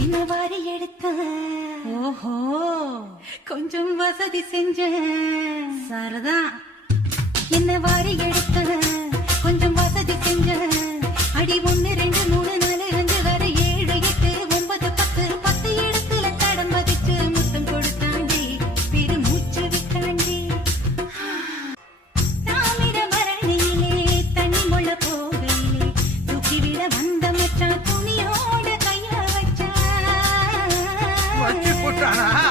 என்ன வாரி எடுத்த ஓஹோ. கொஞ்சம் வசதி செஞ்ச. சரிதான் என்ன வாரி எடுத்த கொஞ்சம் வசதி செஞ்ச. அடி ஒண்ணு ரெண்டு Rana.